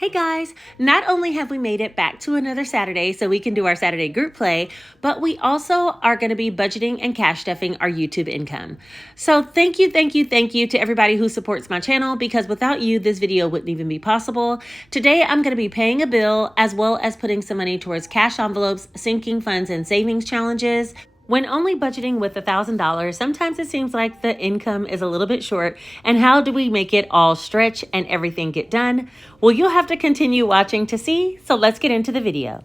Hey guys, not only have we made it back to another Saturday so we can do our Saturday group play, but we also are going to be budgeting and cash stuffing our YouTube income. So thank you to everybody who supports my channel, because without you, this video wouldn't even be possible. Today, I'm going to be paying a bill as well as putting some money towards cash envelopes, sinking funds, and savings challenges. When only budgeting with $1,000, sometimes it seems like the income is a little bit short. And how do we make it all stretch and everything get done? Well, you'll have to continue watching to see, so let's get into the video.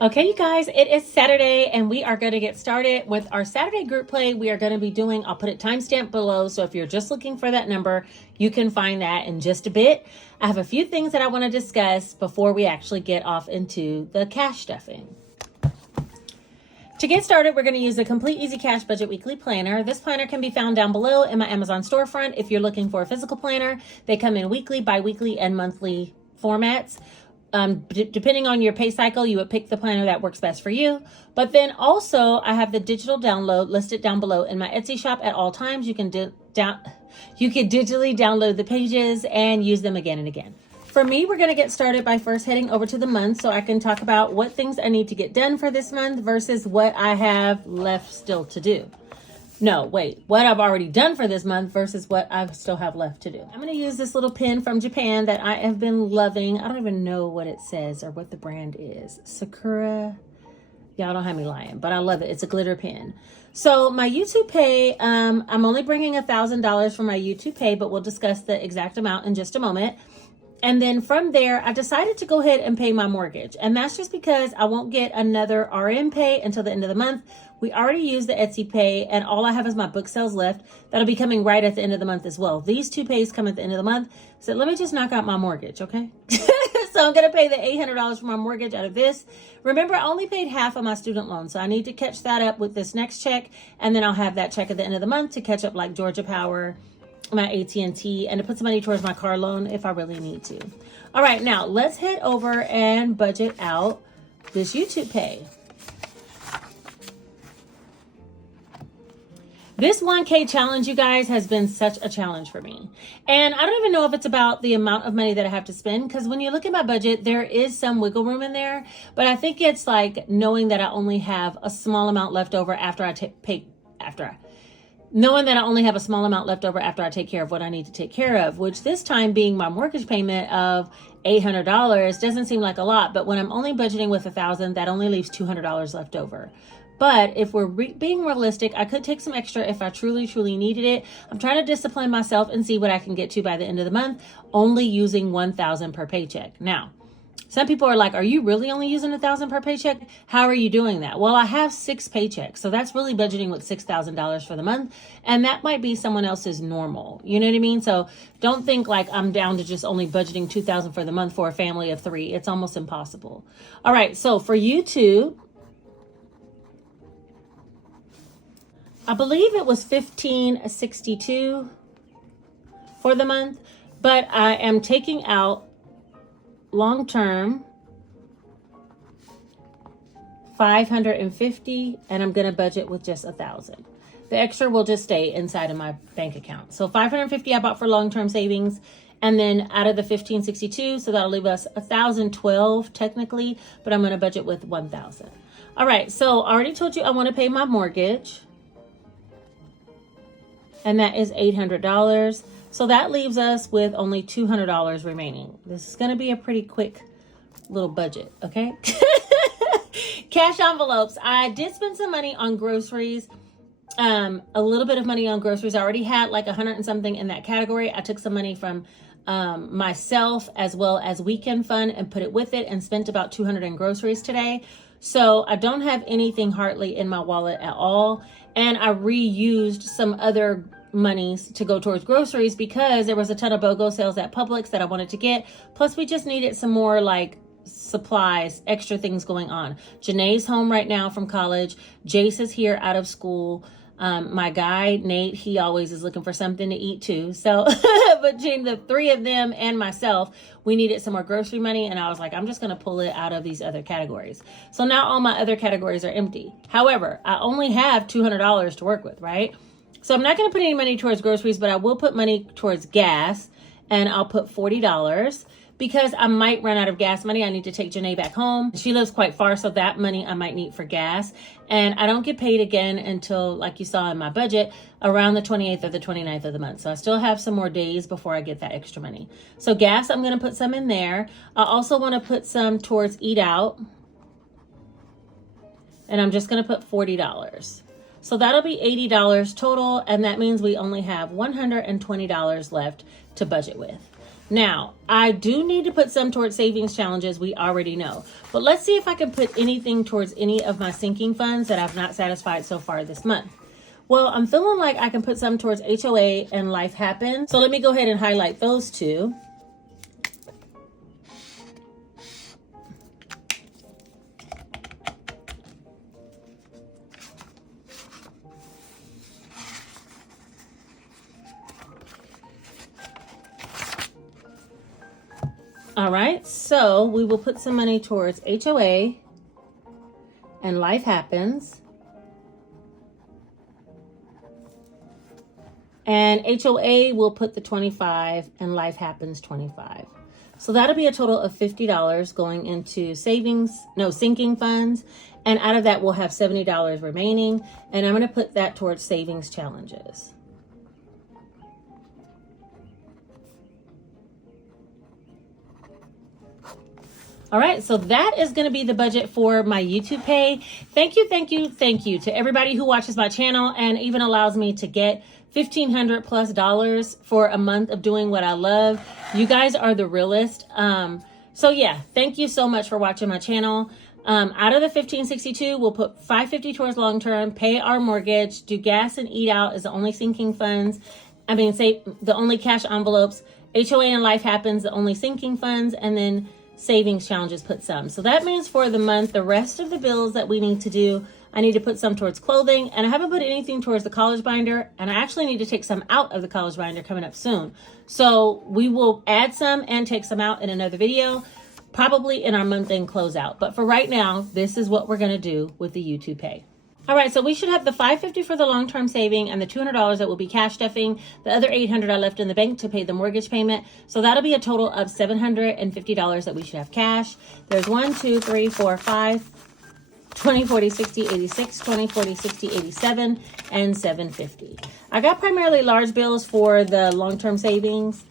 Okay, you guys, it is Saturday and we are going to get started with our Saturday group play. We are going to be doing, I'll put it timestamp below, so if you're just looking for that number, you can find that in just a bit. I have a few things that I want to discuss before we actually get off into the cash stuffing. To get started, we're going to use the Complete Easy Cash Budget Weekly Planner. This planner can be found down below in my Amazon storefront. If you're looking for a physical planner, they come in weekly, bi-weekly, and monthly formats. Depending on your pay cycle, you would pick the planner that works best for you. But then also, I have the digital download listed down below in my Etsy shop at all times. You can digitally download the pages and use them again and again. For me, we're going to get started by first heading over to the month so I can talk about what things I need to get done for this month versus what I have left still to do. No, wait, what I've already done for this month versus what I still have left to do. I'm going to use this little pen from Japan that I have been loving. I don't even know what it says or what the brand is. Sakura. Y'all don't have me lying, but I love it. It's a glitter pen. So my YouTube pay, I'm only bringing $1,000 for my YouTube pay, but we'll discuss the exact amount in just a moment. And then from there, I decided to go ahead and pay my mortgage. And that's just because I won't get another RM pay until the end of the month. We already used the Etsy pay, and all I have is my book sales left. That'll be coming right at the end of the month as well. These two pays come at the end of the month. So let me just knock out my mortgage, okay? So I'm going to pay the $800 for my mortgage out of this. Remember, I only paid half of my student loan, so I need to catch that up with this next check. And then I'll have that check at the end of the month to catch up like Georgia Power, my AT&T, and to put some money towards my car loan if I really need to. All right, now let's head over and budget out this YouTube pay. This 1K challenge, you guys, has been such a challenge for me. And I don't even know if it's about the amount of money that I have to spend, because when you look at my budget, there is some wiggle room in there. But I think it's like knowing that I only have a small amount left over after I take care of what I need to take care of, which this time being my mortgage payment of $800 doesn't seem like a lot, but when I'm only budgeting with $1,000, that only leaves $200 left over. But if we're being realistic, I could take some extra if I truly needed it. I'm trying to discipline myself and see what I can get to by the end of the month, only using $1,000 per paycheck. Now, some people are like, are you really only using $1,000 per paycheck? How are you doing that? Well, I have 6 paychecks, so that's really budgeting with $6,000 for the month. And that might be someone else's normal. You know what I mean? So don't think like I'm down to just only budgeting $2,000 for the month for a family of 3. It's almost impossible. All right. So for YouTube, I believe it was $1,562 for the month, but I am taking out long-term $550, and I'm going to budget with just $1,000. The extra will just stay inside of my bank account. So $550 I bought for long-term savings, and then out of the $1,562, so that'll leave us $1,012 technically, but I'm going to budget with $1,000. All right, so I already told you I want to pay my mortgage, and that is $800. So that leaves us with only $200 remaining. This is going to be a pretty quick little budget, okay? Cash envelopes. I did spend some money on groceries, a little bit of money on groceries. I already had like 100 and something in that category. I took some money from myself as well as weekend fund and put it with it and spent about $200 in groceries today. So I don't have anything hardly in my wallet at all. And I reused some other monies to go towards groceries because there was a ton of BOGO sales at Publix that I wanted to get. Plus we just needed some more like supplies, extra things going on. Janae's home right now from college. Jace is here out of school. My guy, Nate, he always is looking for something to eat too. So between the 3 of them and myself, we needed some more grocery money. And I was like, I'm just going to pull it out of these other categories. So now all my other categories are empty. However, I only have $200 to work with, right? So I'm not going to put any money towards groceries, but I will put money towards gas, and I'll put $40 because I might run out of gas money. I need to take Janae back home. She lives quite far, so that money I might need for gas. And I don't get paid again until, like you saw in my budget, around the 28th or the 29th of the month. So I still have some more days before I get that extra money. So gas, I'm going to put some in there. I also want to put some towards eat out. And I'm just going to put $40. So that'll be $80 total, and that means we only have $120 left to budget with. Now, I do need to put some towards savings challenges, we already know. But let's see if I can put anything towards any of my sinking funds that I've not satisfied so far this month. Well, I'm feeling like I can put some towards HOA and Life Happens. So let me go ahead and highlight those two. All right, so we will put some money towards HOA and Life Happens. And HOA will put the 25 and Life Happens 25. So that'll be a total of $50 going into sinking funds. And out of that, we'll have $70 remaining. And I'm going to put that towards savings challenges. All right, so that is going to be the budget for my YouTube pay. Thank you to everybody who watches my channel and even allows me to get $1,500 plus for a month of doing what I love. You guys are the realest. So yeah, thank you so much for watching my channel. Out of the $1,562, we'll put $550 towards long-term, pay our mortgage, do gas and eat out is the only sinking funds. Say the only cash envelopes, HOA and Life Happens, the only sinking funds, and then savings challenges put some. So that means for the month, the rest of the bills that we need to do, I need to put some towards clothing, and I haven't put anything towards the college binder, and I actually need to take some out of the college binder coming up soon. So we will add some and take some out in another video, probably in our month end closeout. But for right now, this is what we're going to do with the YouTube pay. All right, so we should have the $550 for the long-term saving and the $200 that will be cash stuffing. The other $800 I left in the bank to pay the mortgage payment. So that'll be a total of $750 that we should have cash. There's 1, 2, 3, 4, 5, 20, 40, 60, 86, 20, 40, 60, 87, and $750. I got primarily large bills for the long-term savings.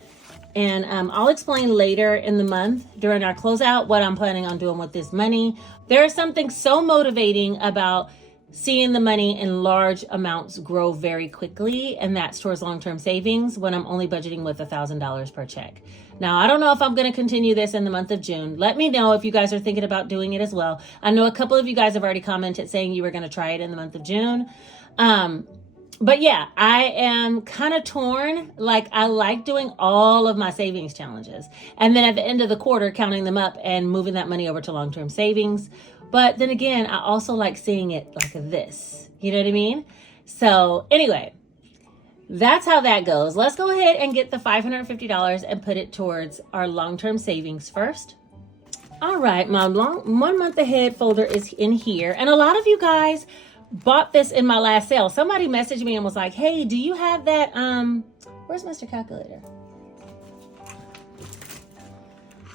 And I'll explain later in the month during our closeout what I'm planning on doing with this money. There is something so motivating about seeing the money in large amounts grow very quickly, and that's towards long-term savings when I'm only budgeting with $1,000 per check. Now, I don't know if I'm going to continue this in the month of June. Let me know if you guys are thinking about doing it as well. I know a couple of you guys have already commented saying you were going to try it in the month of June. But yeah, I am kind of torn. Like, I like doing all of my savings challenges, and then at the end of the quarter, counting them up and moving that money over to long-term savings. But then again, I also like seeing it like this. You know what I mean? So anyway, that's how that goes. Let's go ahead and get the $550 and put it towards our long-term savings first. All right, my 1 month ahead folder is in here. And a lot of you guys bought this in my last sale. Somebody messaged me and was like, hey, do you have that? Where's Mr. Calculator?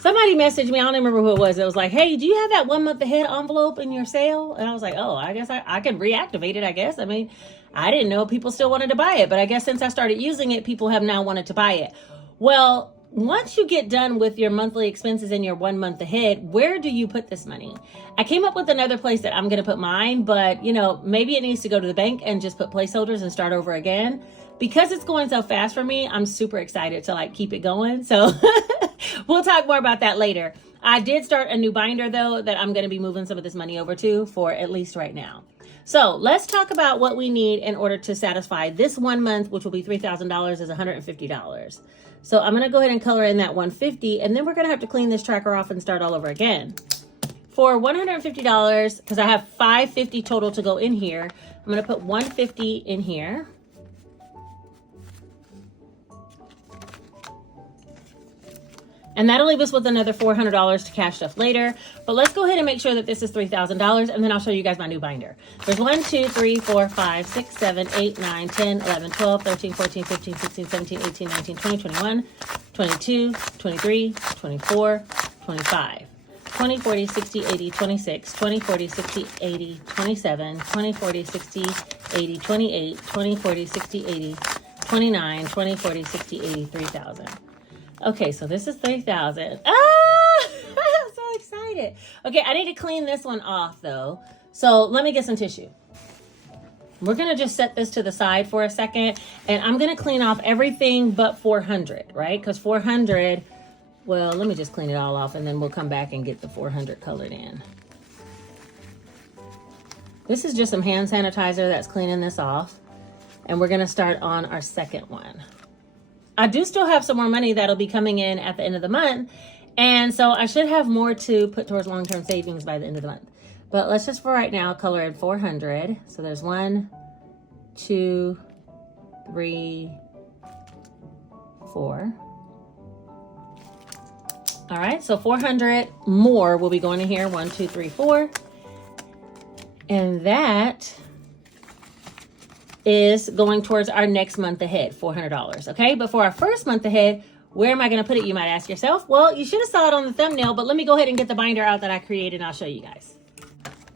Somebody messaged me, I don't remember who it was. It was like, hey, do you have that 1 month ahead envelope in your sale? And I was like, oh, I guess I can reactivate it, I guess. I mean, I didn't know people still wanted to buy it, but I guess since I started using it, people have now wanted to buy it. Well, once you get done with your monthly expenses and your 1 month ahead, where do you put this money? I came up with another place that I'm going to put mine, but maybe it needs to go to the bank and just put placeholders and start over again. Because it's going so fast for me, I'm super excited to keep it going. So we'll talk more about that later. I did start a new binder though that I'm going to be moving some of this money over to for at least right now. So let's talk about what we need in order to satisfy this 1 month, which will be $3,000, is $150. So I'm going to go ahead and color in that $150, and then we're going to have to clean this tracker off and start all over again. For $150, because I have $550 total to go in here, I'm going to put $150 in here. And that'll leave us with another $400 to cash stuff later. But let's go ahead and make sure that this is $3,000, and then I'll show you guys my new binder. There's 1, 2, 3, 4, 5, 6, 7, 8, 9, 10, 11, 12, 13, 14, 15, 16, 17, 18, 19, 20, 21, 22, 23, 24, 25. 20, 40, 60, 80, 26, 20, 40, 60, 80, 27, 20, 40, 60, 80, 28, 20, 40, 60, 80, 29, 20, 40, 60, 80, 3,000. Okay, so this is 3,000. Ah! I'm so excited. Okay, I need to clean this one off though. So let me get some tissue. We're gonna just set this to the side for a second, and I'm gonna clean off everything but 400, right? Because 400, well, let me just clean it all off and then we'll come back and get the 400 colored in. This is just some hand sanitizer that's cleaning this off. And we're gonna start on our second one. I do still have some more money that'll be coming in at the end of the month. And so I should have more to put towards long-term savings by the end of the month. But let's just for right now color in 400. So there's 1, 2, 3, 4. All right, so 400 more will be going in here. 1, 2, 3, 4. And that is going towards our next month ahead, $400, okay? But for our first month ahead, where am I gonna put it, you might ask yourself? Well, you should have saw it on the thumbnail, but let me go ahead and get the binder out that I created and I'll show you guys.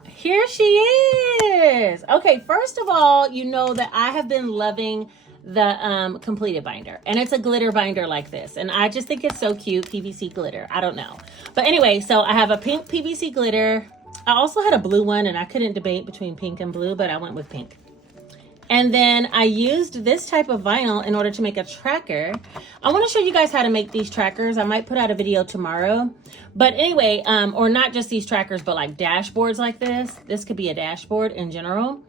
Here she is. Okay, first of all, you know that I have been loving the completed binder, and it's a glitter binder like this, and I just think it's so cute. PVC glitter, I don't know, but anyway, so I have a pink PVC glitter. I also had a blue one, and I couldn't debate between pink and blue, but I went with pink. And then I used this type of vinyl in order to make a tracker. I want to show you guys how to make these trackers. I might put out a video tomorrow, but anyway, or not just these trackers, but like dashboards like this. This could be a dashboard in general,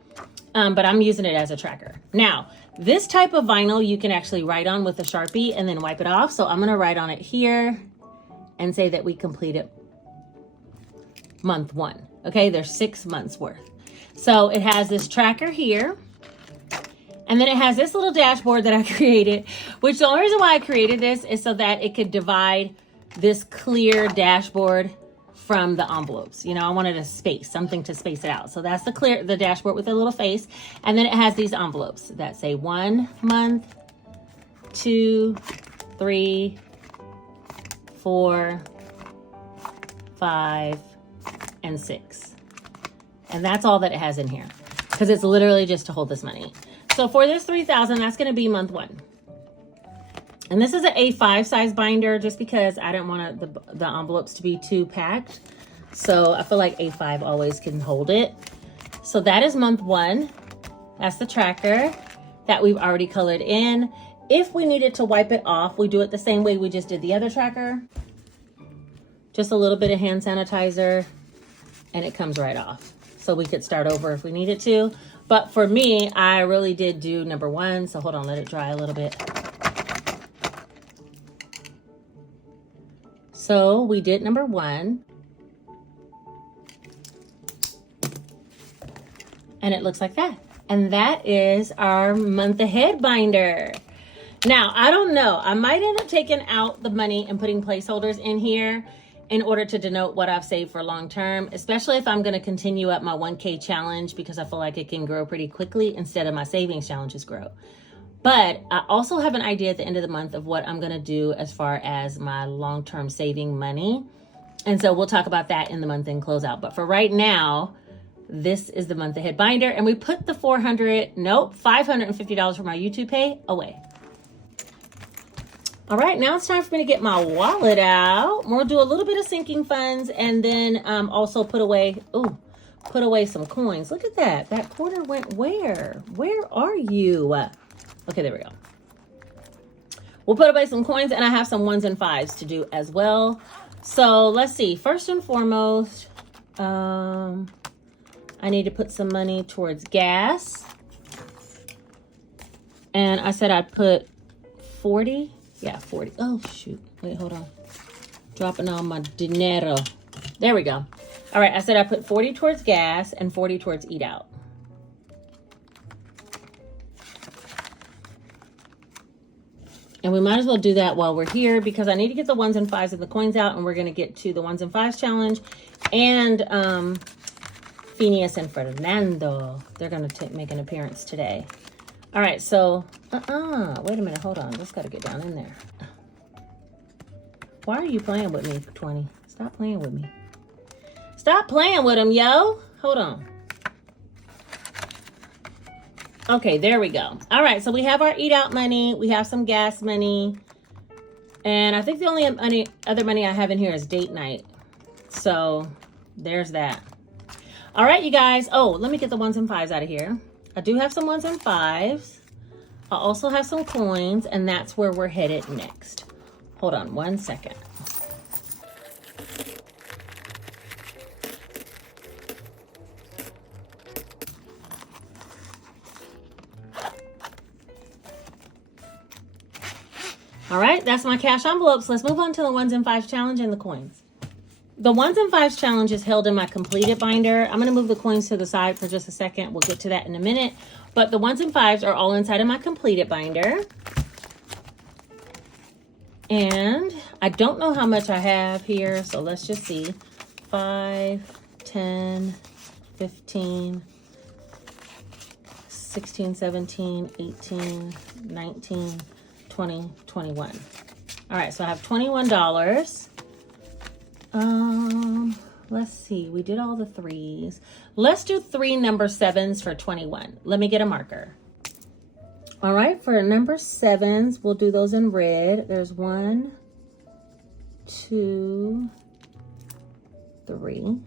but I'm using it as a tracker. Now, this type of vinyl you can actually write on with a Sharpie and then wipe it off. So I'm gonna write on it here and say that we completed month 1. Okay, there's 6 months worth. So it has this tracker here. And then it has this little dashboard that I created, which the only reason why I created this is so that it could divide this clear dashboard from the envelopes. You know, I wanted a space, something to space it out. So that's the dashboard with a little face. And then it has these envelopes that say 1 month, 2, 3, 4, 5, and 6. And that's all that it has in here, because it's literally just to hold this money. So for this 3,000, that's going to be month 1. And this is an A5 size binder just because I didn't want the envelopes to be too packed. So I feel like A5 always can hold it. So that is month 1. That's the tracker that we've already colored in. If we needed to wipe it off, we do it the same way we just did the other tracker. Just a little bit of hand sanitizer and it comes right off. So we could start over if we needed to. But for me, I really did do number 1. So hold on, let it dry a little bit. So we did number 1. And it looks like that. And that is our month ahead binder. Now, I don't know. I might end up taking out the money and putting placeholders in here in order to denote what I've saved for long term, especially if I'm going to continue up my 1K challenge, because I feel like it can grow pretty quickly instead of my savings challenges grow. But I also have an idea at the end of the month of what I'm going to do as far as my long-term saving money. And so we'll talk about that in the month end closeout. But for right now, this is the month ahead binder. And we put the $550 for my YouTube pay away. All right, now it's time for me to get my wallet out. We'll do a little bit of sinking funds and then also put away some coins. Look at that. That quarter went where? Where are you? Okay, there we go. We'll put away some coins, and I have some 1s and 5s to do as well. So let's see. First and foremost, I need to put some money towards gas. And I said I'd put 40. Yeah, 40. Oh, shoot. Wait, hold on. Dropping all my dinero. There we go. All right, I said I put 40 towards gas and 40 towards eat out. And we might as well do that while we're here because I need to get the 1s and 5s and the coins out, and we're going to get to the 1s and 5s challenge. And Phineas and Fernando, they're going to make an appearance today. All right, so, wait a minute, hold on. Just got to get down in there. Why are you playing with me, 20? Stop playing with me. Stop playing with him, yo. Hold on. Okay, there we go. All right, so we have our eat out money. We have some gas money. And I think the only other money I have in here is date night. So there's that. All right, you guys. Oh, let me get the 1s and 5s out of here. I do have some 1s and 5s. I also have some coins, and that's where we're headed next. Hold on 1 second. All right, that's my cash envelopes. Let's move on to the 1s and 5s challenge and the coins. The 1s and 5s challenge is held in my completed binder. I'm going to move the coins to the side for just a second. We'll get to that in a minute. But the 1s and 5s are all inside of my completed binder. And I don't know how much I have here, so let's just see. 5, 10, 15, 16, 17, 18, 19, 20, 21. All right, so I have $21. Let's see. We did all the 3s. Let's do 3 number 7s for 21. Let me get a marker. All right, for number 7s, we'll do those in red. There's 1, 2, 3.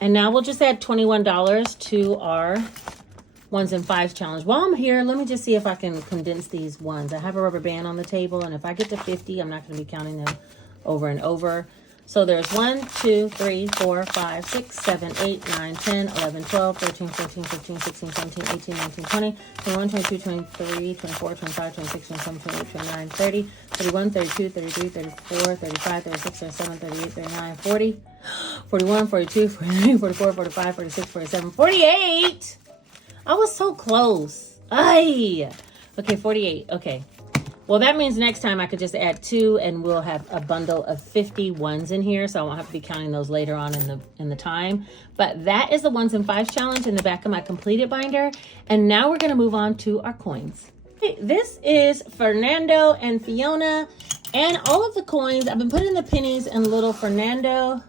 And now we'll just add $21 to our 1s and 5s challenge. While I'm here, let me just see if I can condense these ones. I have a rubber band on the table, and if I get to 50, I'm not going to be counting them over and over. So there's 1, 2, 3, 4, 5, 6, 7, 8, 9, 10, 11, 12, 13, 14, 15, 16, 17, 18, 19, 20, 21, 22, 23, 24, 25, 26, 27, 28, 29, 30, 31, 32, 33, 34, 35, 36, 37, 38, 39, 40, 41, 42, 43, 44, 45, 46, 47, 48. I was so close. Ay. Okay, 48. Okay. Well, that means next time I could just add 2 and we'll have a bundle of 51s in here. So I won't have to be counting those later on in the time. But that is the 1s and 5s challenge in the back of my completed binder. And now we're going to move on to our coins. Okay, this is Fernando and Fiona and all of the coins. I've been putting the pennies in little Fernando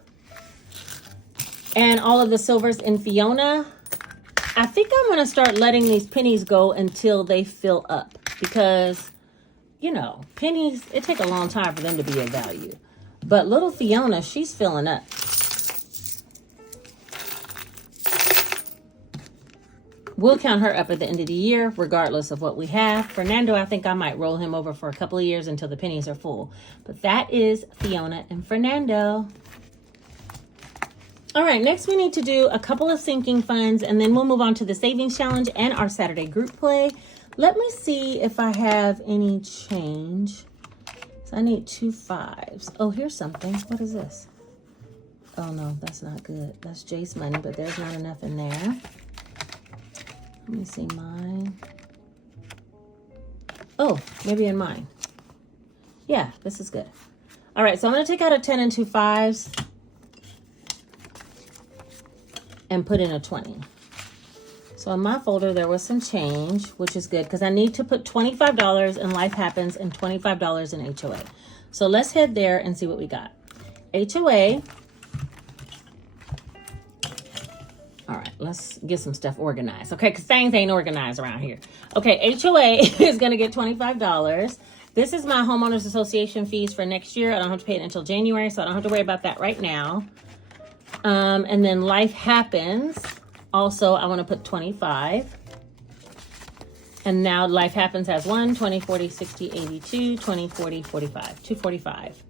and all of the silvers in Fiona. I think I'm going to start letting these pennies go until they fill up because, you know, pennies, it takes a long time for them to be of value. But little Fiona, she's filling up. We'll count her up at the end of the year, regardless of what we have. Fernando, I think I might roll him over for a couple of years until the pennies are full. But that is Fiona and Fernando. All right, next we need to do a couple of sinking funds, and then we'll move on to the savings challenge and our Saturday group play. Let me see if I have any change. So I need 2 5s. Oh, here's something. What is this? Oh, no, that's not good. That's Jace money, but there's not enough in there. Let me see mine. Oh, maybe in mine. Yeah, this is good. All right, so I'm going to take out a 10 and 2 5s. And put in a 20. So in my folder, there was some change, which is good because I need to put $25 in Life Happens and $25 in HOA. So let's head there and see what we got. HOA. All right, let's get some stuff organized. Okay, because things ain't organized around here. Okay, HOA is going to get $25. This is my homeowners association fees for next year. I don't have to pay it until January, so I don't have to worry about that right now. And then Life Happens. Also, I want to put 25. And now Life Happens has 1, 20, 40, 60, 82, 20, 40, 45, 245.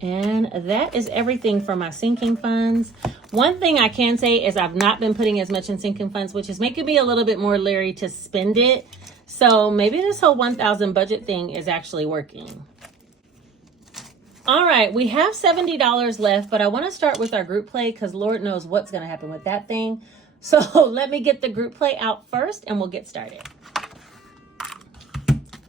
And that is everything for my sinking funds. One thing I can say is I've not been putting as much in sinking funds, which is making me a little bit more leery to spend it. So maybe this whole 1,000 budget thing is actually working. All right, we have $70 left, but I want to start with our group play because Lord knows what's going to happen with that thing. So let me get the group play out first and we'll get started.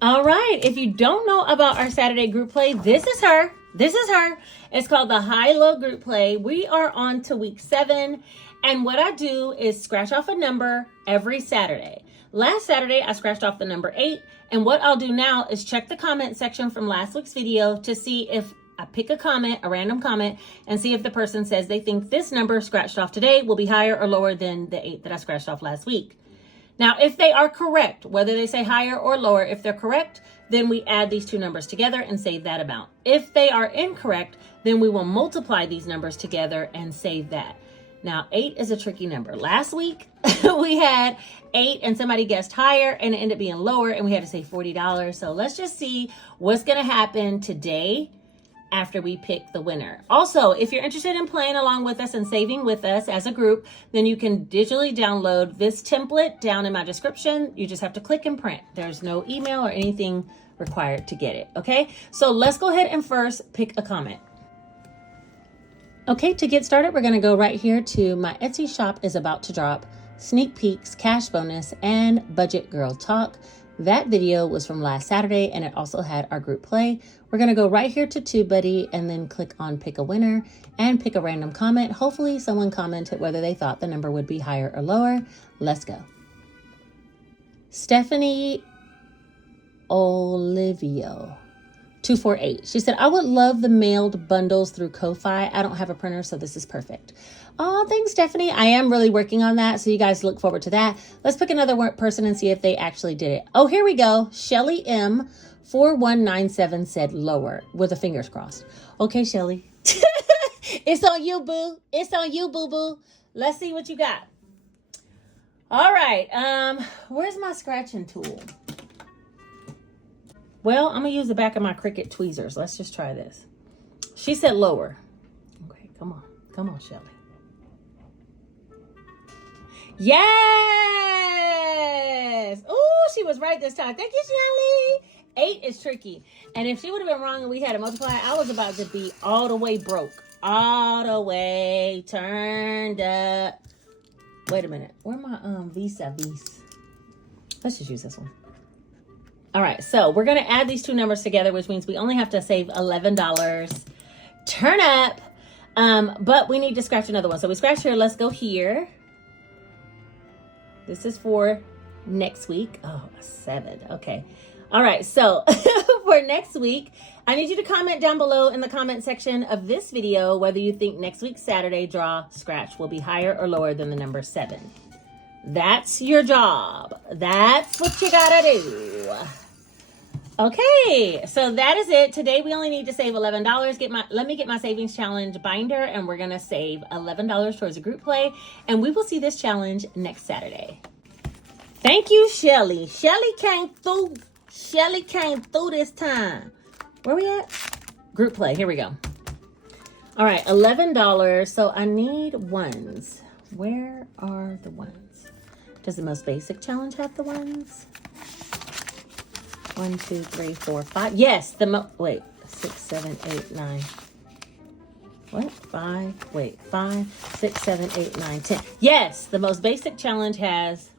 All right, if you don't know about our Saturday group play, this is her. This is her. It's called the High-Low Group Play. We are on to week 7. And what I do is scratch off a number every Saturday. Last Saturday, I scratched off the number 8. And what I'll do now is check the comment section from last week's video to see if I pick a comment, a random comment, and see if the person says they think this number scratched off today will be higher or lower than the 8 that I scratched off last week. Now, if they are correct, whether they say higher or lower, if they're correct, then we add these two numbers together and save that amount. If they are incorrect, then we will multiply these numbers together and save that. Now, 8 is a tricky number. Last week, we had 8 and somebody guessed higher and it ended up being lower and we had to save $40. So let's just see what's going to happen today after we pick the winner. Also, if you're interested in playing along with us and saving with us as a group, then you can digitally download this template down in my description. You just have to click and print. There's no email or anything required to get it, okay? So let's go ahead and first pick a comment. Okay, to get started, we're gonna go right here to my Etsy shop is about to drop, sneak peeks, cash bonus, and budget girl talk. That video was from last Saturday and it also had our group play. We're going to go right here to TubeBuddy and then click on pick a winner and pick a random comment. Hopefully someone commented whether they thought the number would be higher or lower. Let's go. Stephanie Olivio 248. She said, I would love the mailed bundles through Ko-Fi. I don't have a printer, so this is perfect. Oh, thanks, Stephanie. I am really working on that, so you guys look forward to that. Let's pick another person and see if they actually did it. Oh, here we go. Shelly M 4197 said lower with the fingers crossed. Okay, Shelly. It's on you, boo. It's on you, boo-boo. Let's see what you got. All right. Where's my scratching tool? Well, I'm going to use the back of my Cricut tweezers. Let's just try this. She said lower. Okay, come on. Come on, Shelly. Yes! Oh, she was right this time. Thank you, Shelly. 8 is tricky. And if she would have been wrong and we had to multiply, I was about to be all the way broke. All the way turned up. Wait a minute. Where my vis-a-vis? Let's just use this one. All right, so we're going to add these two numbers together, which means we only have to save $11. Turn up. But we need to scratch another one. So we scratch here. Let's go here. This is for next week. Oh, 7. Okay. All right. So for next week, I need you to comment down below in the comment section of this video whether you think next week's Saturday draw scratch will be higher or lower than the number 7. That's your job. That's what you gotta do. Okay, so that is it. Today we only need to save $11. Let me get my savings challenge binder and we're gonna save $11 towards a group play and we will see this challenge next Saturday. Thank you, Shelly. Shelly came through. Shelly came through this time. Where we at? Group play. Here we go. All right, $11. So I need ones. Where are the ones? Does the most basic challenge have the ones? 1, 2, 3, 4, 5. Yes, wait, 6, 7, 8, 9. What? 5. Wait, 5, 6, 7, 8, 9, 10. Yes, the most basic challenge has.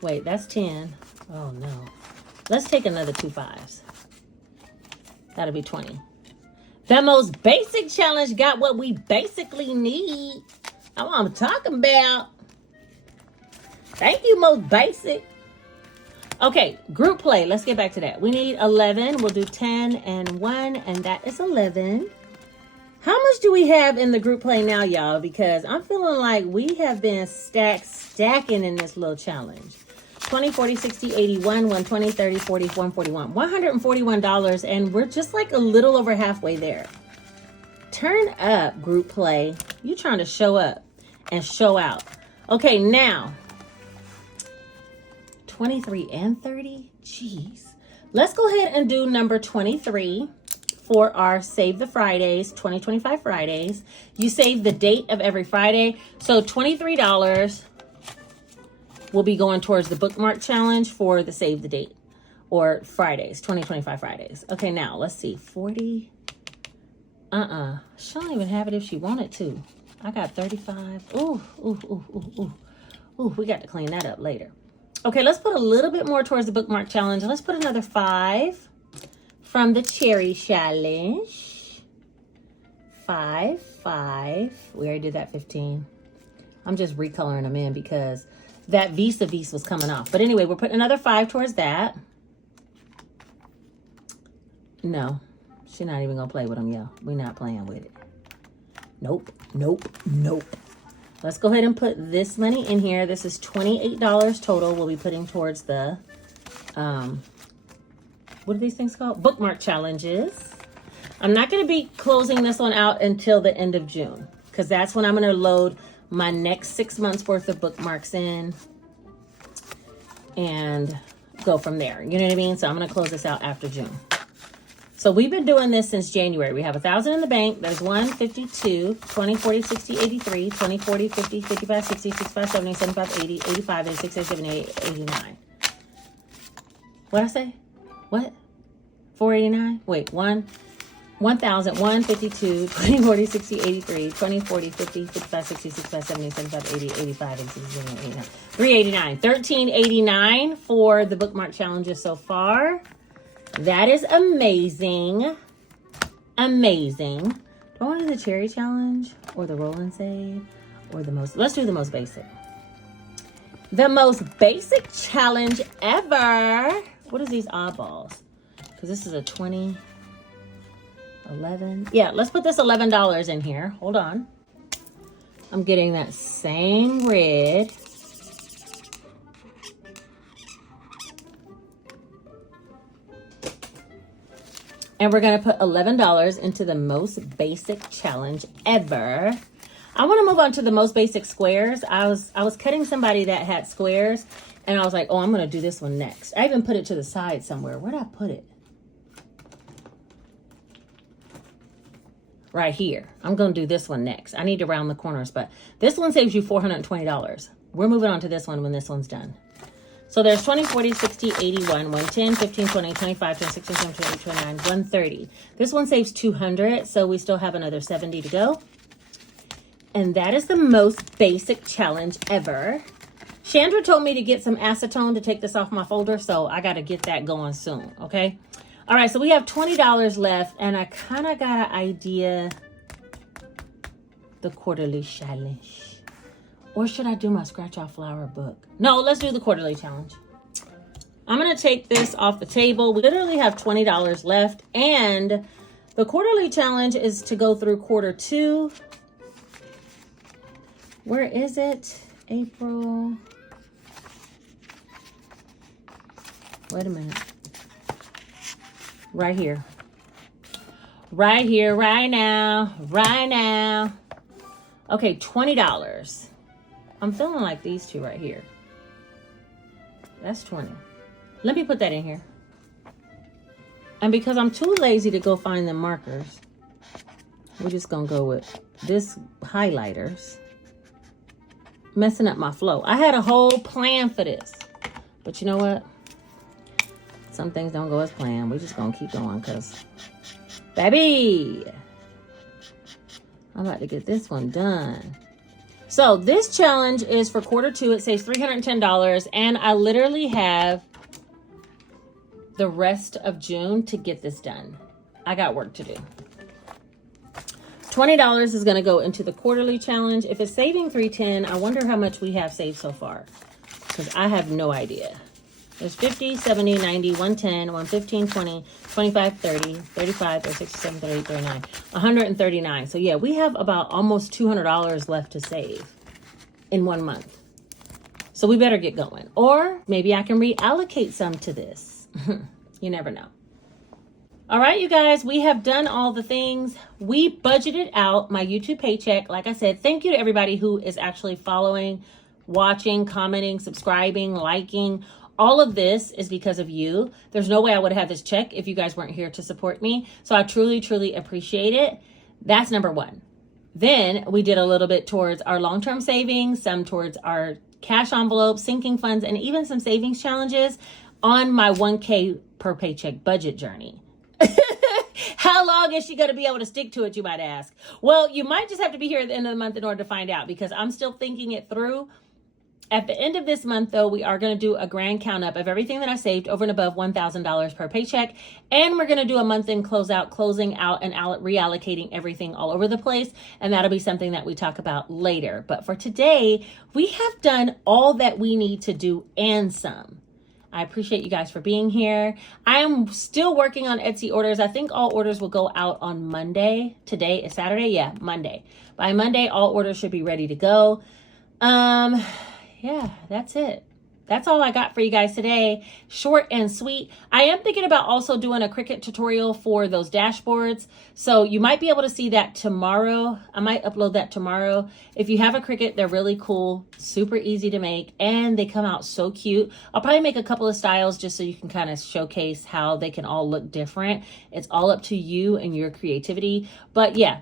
Wait, that's 10. Oh no. Let's take another 2 5s. That'll be 20. The most basic challenge got what we basically need. That's what I'm talking about. Thank you, most basic. Okay, group play. Let's get back to that. We need 11. We'll do 10 and 1, and that is 11. How much do we have in the group play now, y'all? Because I'm feeling like we have been stacking in this little challenge. 20, 40, 60, 81, 120, 30, 40, 141. $141, and we're just like a little over halfway there. Turn up, group play. You trying to show up and show out. Okay, now 23 and 30. Jeez. Let's go ahead and do number 23 for our Save the Fridays, 2025 Fridays. You save the date of every Friday. So $23 will be going towards the bookmark challenge for the Save the Date or Fridays, 2025 Fridays. Okay, now let's see. 40. She don't even have it if she wanted to. I got 35. Ooh, ooh, ooh, ooh, ooh. Ooh, we got to clean that up later. Okay, let's put a little bit more towards the bookmark challenge. Let's put another 5 from the cherry challenge. 5, 5. We already did that 15. I'm just recoloring them in because that vis-a-vis was coming off. But anyway, we're putting another 5 towards that. No, she's not even going to play with them, y'all. We're not playing with it. Nope, nope, nope. Let's go ahead and put this money in here. This is $28 total we'll be putting towards the, what are these things called? Bookmark challenges. I'm not going to be closing this one out until the end of June because that's when I'm going to load my next 6 months worth of bookmarks in and go from there. You know what I mean? So I'm going to close this out after June. So we've been doing this since January. We have 1,000 in the bank. There's 1, 52, 20, 40, 60, 83, 20, 40, 50, 55, 60, 65, 70, 75, 80, 85, 86, 87, 88, 89. What'd I say? What? 489? Wait, 1,000, 1, 52, 20, 40, 60, 83, 20, 40, 50, 55, 60, 65, 70, 75, 80, 85, 86, 87, 89. 389. 1,389 for the bookmark challenges so far. That is amazing. Amazing. Do I want to do the cherry challenge or the roll and save or the most? Let's do the most basic. The most basic challenge ever. What is these oddballs? Because this is a 20, 11. Yeah, let's put this $11 in here. Hold on. I'm getting that same red. And we're going to put $11 into the most basic challenge ever. I want to move on to the most basic squares. I was cutting somebody that had squares, and I was like, oh, I'm going to do this one next. I even put it to the side somewhere. Where did I put it? Right here. I'm going to do this one next. I need to round the corners, but this one saves you $420. We're moving on to this one when this one's done. So there's 20, 40, 60, 81, 110, 15, 20, 25, 26, 27, 28, 29, 130. This one saves 200, so we still have another 70 to go. And that is the most basic challenge ever. Chandra told me to get some acetone to take this off my folder, so I got to get that going soon, okay? All right, so we have $20 left, and I kind of got an idea. The quarterly challenge. Or should I do my scratch off flower book? No, let's do the quarterly challenge. I'm going to take this off the table. We literally have $20 left. And the quarterly challenge is to go through quarter 2. Where is it? April. Wait a minute. Right here. Right here, right now. Right now. Okay, $20. I'm feeling like these two right here. That's 20. Let me put that in here. And because I'm too lazy to go find the markers, we're just going to go with this highlighters. Messing up my flow. I had a whole plan for this. But you know what? Some things don't go as planned. We're just going to keep going because, baby, I'm about to get this one done. So this challenge is for quarter 2. It saves $310, and I literally have the rest of June to get this done. I got work to do. $20 is going to go into the quarterly challenge. If it's saving $310, I wonder how much we have saved so far, because I have no idea. There's 50, 70, 90, 110, 115, 20, 25, 30, 35, 36, 37, 38, 39, 139. So yeah, we have about almost $200 left to save in 1 month. So we better get going. Or maybe I can reallocate some to this. You never know. All right, you guys, we have done all the things. We budgeted out my YouTube paycheck. Like I said, thank you to everybody who is actually following, watching, commenting, subscribing, liking. All of this is because of you. There's no way I would have had this check if you guys weren't here to support me. So I truly, truly appreciate it. That's number 1. Then we did a little bit towards our long-term savings, some towards our cash envelope, sinking funds, and even some savings challenges on my 1K per paycheck budget journey. How long is she going to be able to stick to it, you might ask? Well, you might just have to be here at the end of the month in order to find out, because I'm still thinking it through. At the end of this month, though, we are going to do a grand count up of everything that I saved over and above $1,000 per paycheck. And we're going to do a month-end closeout, closing out and reallocating everything all over the place. And that'll be something that we talk about later. But for today, we have done all that we need to do and some. I appreciate you guys for being here. I am still working on Etsy orders. I think all orders will go out on Monday. Today is Saturday? Yeah, Monday. By Monday, all orders should be ready to go. Yeah, that's it. That's all I got for you guys today. Short and sweet. I am thinking about also doing a Cricut tutorial for those dashboards. So you might be able to see that tomorrow. I might upload that tomorrow. If you have a Cricut, they're really cool, super easy to make, and they come out so cute. I'll probably make a couple of styles just so you can kind of showcase how they can all look different. It's all up to you and your creativity. But yeah,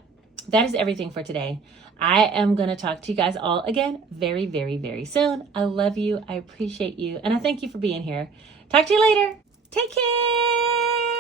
that is everything for today. I am going to talk to you guys all again very, very, very soon. I love you. I appreciate you. And I thank you for being here. Talk to you later. Take care.